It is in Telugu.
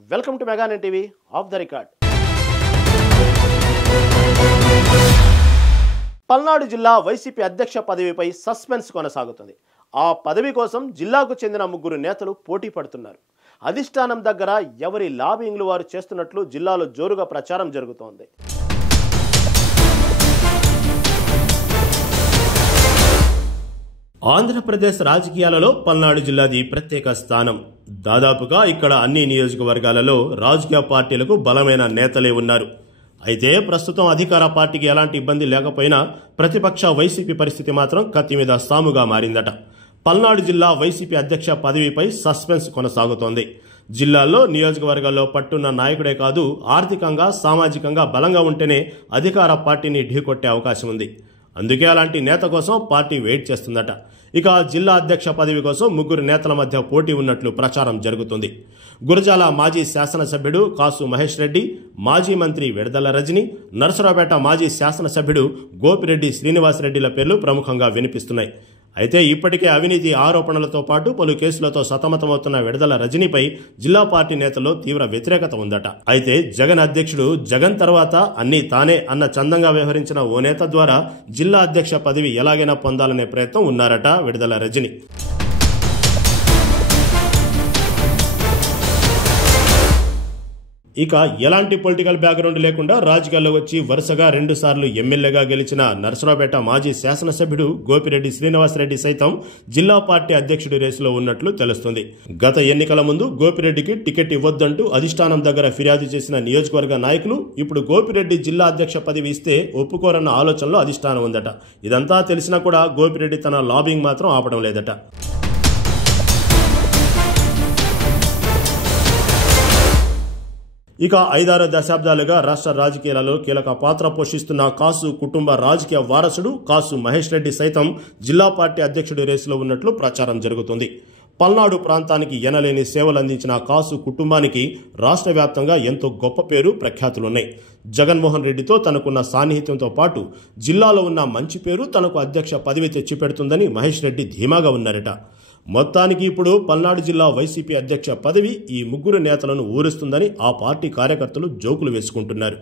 Welcome to mega TV off the record. Palnadu జిల్లా వైసీపీ అధ్యక్ష పదవిపై సస్పెన్స్ కొనసాగుతుంది. ఆ పదవి కోసం జిల్లాకు చెందిన ముగ్గురు నేతలు పోటీ పడుతున్నారు. అధిష్టానం దగ్గర ఎవరి లాబింగ్లు వారు చేస్తున్నట్లు జిల్లాలో జోరుగా ప్రచారం జరుగుతోంది. ఆంధ్రప్రదేశ్ రాజకీయాలలో పల్నాడు జిల్లాది ప్రత్యేక స్థానం. దాదాపుగా ఇక్కడ అన్ని నియోజకవర్గాలలో రాజకీయ పార్టీలకు బలమైన నేతలే ఉన్నారు. అయితే ప్రస్తుతం అధికార పార్టీకి ఎలాంటి ఇబ్బంది లేకపోయినా ప్రతిపక్ష వైసీపీ పరిస్థితి మాత్రం కత్తి మీద సాముగా మారిందట. పల్నాడు జిల్లా వైసీపీ అధ్యక్ష పదవిపై సస్పెన్స్ కొనసాగుతోంది. జిల్లాల్లో నియోజకవర్గాల్లో పట్టున్న నాయకుడే కాదు, ఆర్థికంగా సామాజికంగా బలంగా ఉంటేనే అధికార పార్టీని ఢీకొట్టే అవకాశం ఉంది. అందుకే అలాంటి నేత కోసం పార్టీ వెయిట్ చేస్తుందట. ఇక జిల్లా అధ్యక్ష పదవి కోసం ముగ్గురు నేతల మధ్య పోటీ ఉన్నట్లు ప్రచారం జరుగుతుంది. గురజాల మాజీ శాసనసభ్యుడు కాసు మహేష్ రెడ్డి, మాజీ మంత్రి విడదల రజని, నరసరావుపేట మాజీ శాసనసభ్యుడు గోపిరెడ్డి శ్రీనివాసరెడ్డిల పేర్లు ప్రముఖంగా వినిపిస్తున్నాయి. అయితే ఇప్పటికే అవినీతి ఆరోపణలతో పాటు పలు కేసులతో సతమతమవుతున్న విడదల రజనీపై జిల్లా పార్టీ నేతల్లో తీవ్ర వ్యతిరేకత ఉందట. అయితే జగన్ అధ్యక్షుడు జగన్ తర్వాత అన్నీ తానే అన్న చందంగా వ్యవహరించిన ఓ నేత ద్వారా జిల్లా అధ్యక్ష పదవి ఎలాగైనా పొందాలనే ప్రయత్నం ఉన్నారట విడదల రజని. ఇక ఎలాంటి పొలిటికల్ బ్యాక్గ్రౌండ్ లేకుండా రాజకీయాల్లో వచ్చి వరుసగా 2 సార్లు ఎమ్మెల్యేగా గెలిచిన నరసరావుపేట మాజీ శాసనసభ్యుడు గోపిరెడ్డి శ్రీనివాసరెడ్డి సైతం జిల్లా పార్టీ అధ్యక్షుడి రేసులో ఉన్నట్లు తెలుస్తుంది. గత ఎన్నికల ముందు గోపిరెడ్డికి టికెట్ ఇవ్వొద్దంటూ అధిష్టానం దగ్గర ఫిర్యాదు చేసిన నియోజకవర్గ నాయకులు ఇప్పుడు గోపిరెడ్డి జిల్లా అధ్యక్ష పదవి ఇస్తే ఒప్పుకోరన్న ఆలోచనలో అధిష్టానం ఉందట. ఇదంతా తెలిసినా కూడా గోపిరెడ్డి తన లాబింగ్ మాత్రం ఆపడం లేదట. ఇక 5-6 దశాబ్దాలుగా రాష్ట్ర రాజకీయాలలో కీలక పాత్ర పోషిస్తున్న కాసు కుటుంబ రాజకీయ వారసుడు కాసు మహేష్ రెడ్డి సైతం జిల్లా పార్టీ అధ్యక్షుడి రేసులో ఉన్నట్లు ప్రచారం జరుగుతుంది. పల్నాడు ప్రాంతానికి ఎనలేని సేవలు అందించిన కాసు కుటుంబానికి రాష్ట్ర వ్యాప్తంగా ఎంతో గొప్ప పేరు ప్రఖ్యాతులున్నాయి. జగన్మోహన్ రెడ్డితో తనకున్న సాన్నిహిత్యంతో పాటు జిల్లాలో ఉన్న మంచి పేరు తనకు అధ్యక్ష పదవి తెచ్చిపెడుతుందని మహేష్ రెడ్డి ధీమాగా ఉన్నారట. మొత్తానికి ఇప్పుడు పల్నాడు జిల్లా వైసీపీ అధ్యక్ష పదవి ఈ ముగ్గురు నేతలను ఊరిస్తుందని ఆ పార్టీ కార్యకర్తలు జోకులు వేసుకుంటున్నారు.